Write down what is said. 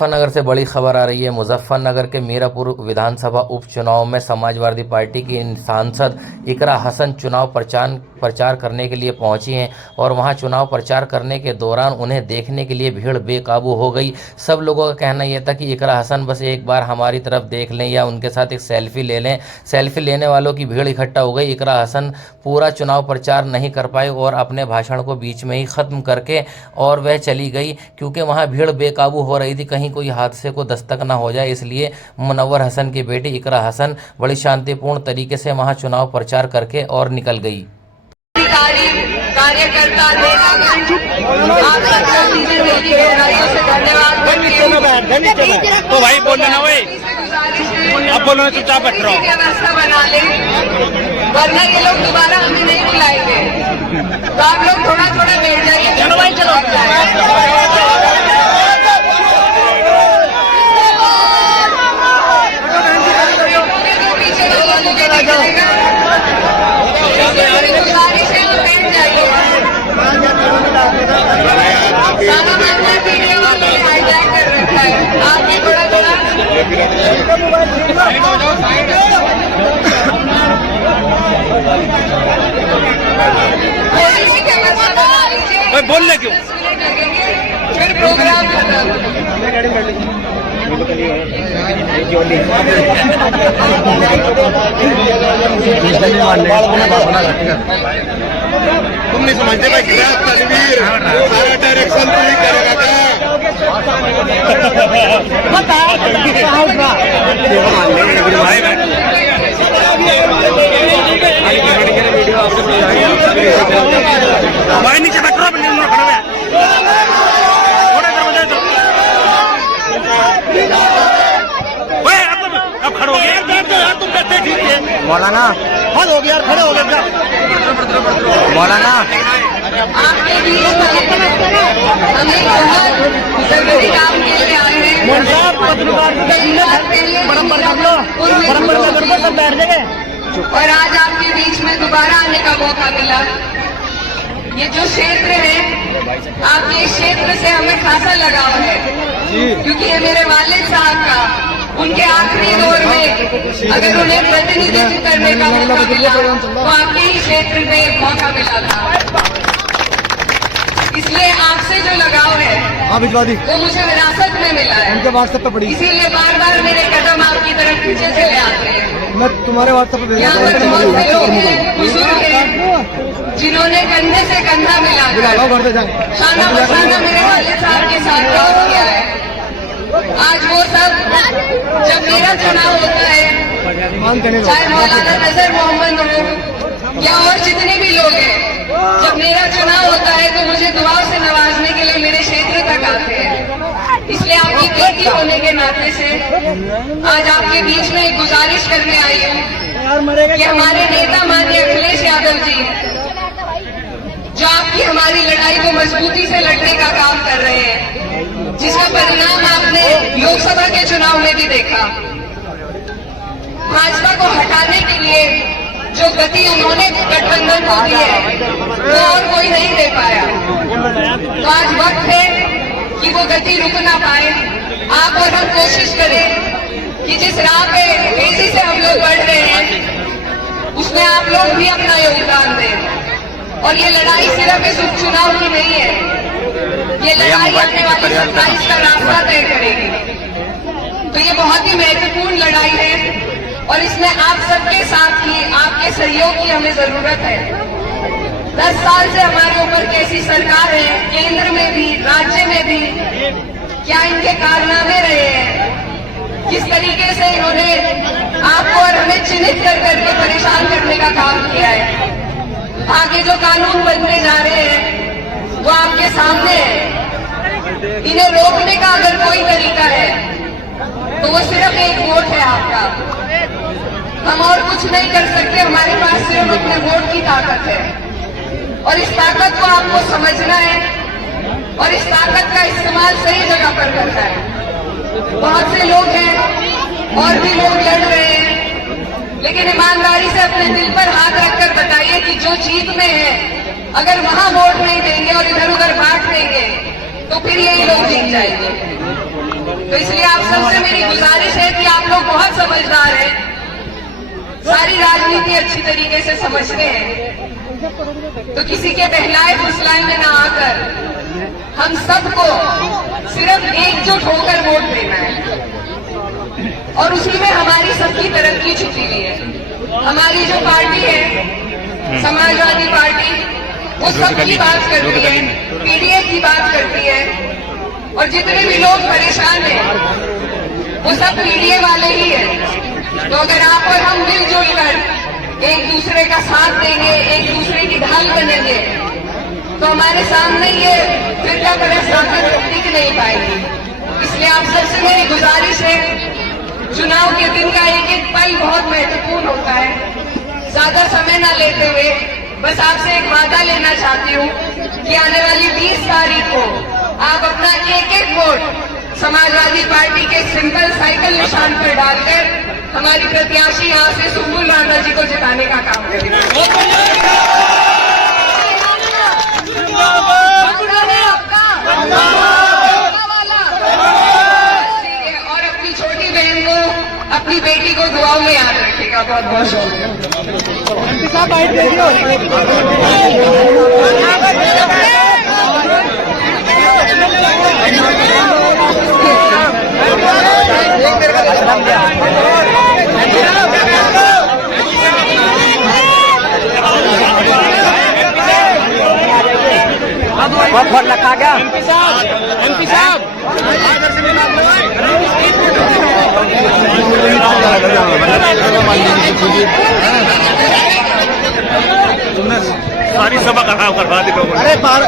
मुजफ्फरनगर से बड़ी खबर आ रही है। मुजफ्फरनगर के मीरापुर विधानसभा उपचुनाव में समाजवादी पार्टी की सांसद इकरा हसन चुनाव प्रचार करने के लिए पहुंची हैं और वहां चुनाव प्रचार करने के दौरान उन्हें देखने के लिए भीड़ बेकाबू हो गई। सब लोगों का कहना यह था कि इकरा हसन बस एक बार हमारी तरफ देख लें या उनके साथ एक सेल्फी ले लें। सेल्फी लेने वालों की भीड़ इकट्ठा हो गई। इकरा हसन पूरा चुनाव प्रचार नहीं कर पाई और अपने भाषण को बीच में ही ख़त्म करके और वह चली गई, क्योंकि वहाँ भीड़ बेकाबू हो रही थी, कहीं कोई हादसे को दस्तक ना हो जाए। इसलिए मुनव्वर हसन की बेटी इकरा हसन बड़ी शांतिपूर्ण तरीके से वहाँ चुनाव प्रचार करके और निकल गई। कार्यकर्ता तो भाई बोल लेना भाई, अब बोलो ना, चुपचाप बैठ रहो। व्यवस्था बना ले, वरना ये लोग दोबारा हमें नहीं बुलाएंगे। तो आप लोग थोड़ा थोड़ा बैठ जाइए। चलो भाई चलो। बोल ले क्यों? फिर प्रोग्राम तुम नहीं समझते भाई, तनवीर सारा डायरेक्शन तू ही करेगा क्या? नीचे बैठ रहा अब खड़े हो गए तुम कहते ठीक है मौलाना, हद हो गया यार, खड़े हो गए मौलाना। आपके बीच हमें जरूरी काम के लिए आए हैं। और आज आपके बीच में दोबारा आने का मौका मिला। ये जो क्षेत्र है, आपके क्षेत्र से हमें खासा लगाव है, क्योंकि ये मेरे वालिद साहब का उनके आखिरी दौर में अगर उन्हें प्रतिनिधित्व करने का मौका मिला तो आपके ही क्षेत्र में एक मौका मिला था। इसलिए आपसे जो लगाव है वो मुझे विरासत में मिला है। उनके व्हाट्सएप पे पड़ी, इसीलिए बार बार मेरे कदम आपकी तरफ पीछे से ले आते हैं। मैं तुम्हारे व्हाट्सएप पे यहाँ पर बहुत से लोग हैं, बुजुर्ग हैं, जिन्होंने कंधे से कंधा मिलाकर शाना बशाना मेरे वाले साहब के साथ काम किया है। आज वो सब जब मेरा चुनाव होता है, चाहे मौलाना नजर मोहम्मद हो या और जितने भी लोग हैं, जब मेरा चुनाव होता है तो मुझे दुआओं से नवाजने के लिए मेरे क्षेत्र तक आते हैं। इसलिए आपकी बेटी होने के नाते से आज आपके बीच में एक गुजारिश करने आई हूँ कि हमारे नेता माननीय अखिलेश यादव जी, जो आपकी हमारी लड़ाई को मजबूती से लड़ने का काम कर रहे हैं, जिसका परिणाम आपने लोकसभा के चुनाव में भी देखा। भाजपा को हटाने के लिए जो गति उन्होंने गठबंधन को दी है वो और कोई नहीं दे पाया। तो आज वक्त है कि वो गति रुक ना पाए। आप और हम कोशिश करें कि जिस राह पे तेजी से हम लोग बढ़ रहे हैं उसमें आप लोग भी अपना योगदान दें। और ये लड़ाई सिर्फ इस उपचुनाव की नहीं है, ये लड़ाई आने वाली 27 का रास्ता तय करेगी। तो ये बहुत ही महत्वपूर्ण लड़ाई है और इसमें आप सबके साथ की, आपके सहयोग की हमें जरूरत है। 10 साल से हमारे ऊपर कैसी सरकार है, केंद्र में भी राज्य में भी, क्या इनके कारनामे रहे हैं, किस तरीके से इन्होंने आपको और हमें चिन्हित कर करके परेशान करने का काम किया है। आगे जो कानून बनने जा रहे हैं वो आपके सामने है। इन्हें रोकने का अगर कोई तरीका है तो वो सिर्फ एक वोट है आपका। हम और कुछ नहीं कर सकते, हमारे पास सिर्फ अपने वोट की ताकत है और इस ताकत को आपको समझना है और इस ताकत का इस्तेमाल सही जगह पर करना है। बहुत से लोग हैं और भी लोग लड़ रहे हैं, लेकिन ईमानदारी से अपने दिल पर हाथ रखकर बताइए कि जो जीत में है, अगर वहां वोट नहीं देंगे और इधर उधर बांट देंगे तो फिर यही लोग जीत जाएंगे। तो इसलिए आप सबसे मेरी गुजारिश है कि आप लोग बहुत समझदार हैं, सारी राजनीति अच्छी तरीके से समझते हैं, तो किसी के बहलाए फुसलाए में ना आकर हम सबको सिर्फ एकजुट होकर वोट देना है और उसी में हमारी सबकी तरक्की छुपी हुई है। हमारी जो पार्टी है समाजवादी पार्टी, वो सबकी बात करती है, पीडीएफ की बात करती है, और जितने भी लोग परेशान हैं वो सब पीडीए वाले ही हैं। तो अगर आप और हम मिलजुल कर एक दूसरे का साथ देंगे, एक दूसरे की ढाल बनेंगे, तो हमारे सामने ये फिरका परस्त ताकत टिक नहीं पाएगी। इसलिए आप सबसे मेरी गुजारिश है, चुनाव के दिन का एक एक पल बहुत महत्वपूर्ण होता है। ज्यादा समय न लेते हुए बस आपसे एक वादा लेना चाहती हूँ कि आने वाली 20 तारीख को आप अपना एक एक वोट समाजवादी पार्टी के सिंपल साइकिल निशान पर डालकर हमारी प्रत्याशी यहाँ से सुम्बुल राणा जी को जिताने का काम करेंगे। और अपनी छोटी बहन को, अपनी बेटी को दुआओं में याद रखेगा। बहुत बहुत बहुत लगा गया एमपी साहब सारी सभा खराब करवा दी लोगों ने। अरे बाहर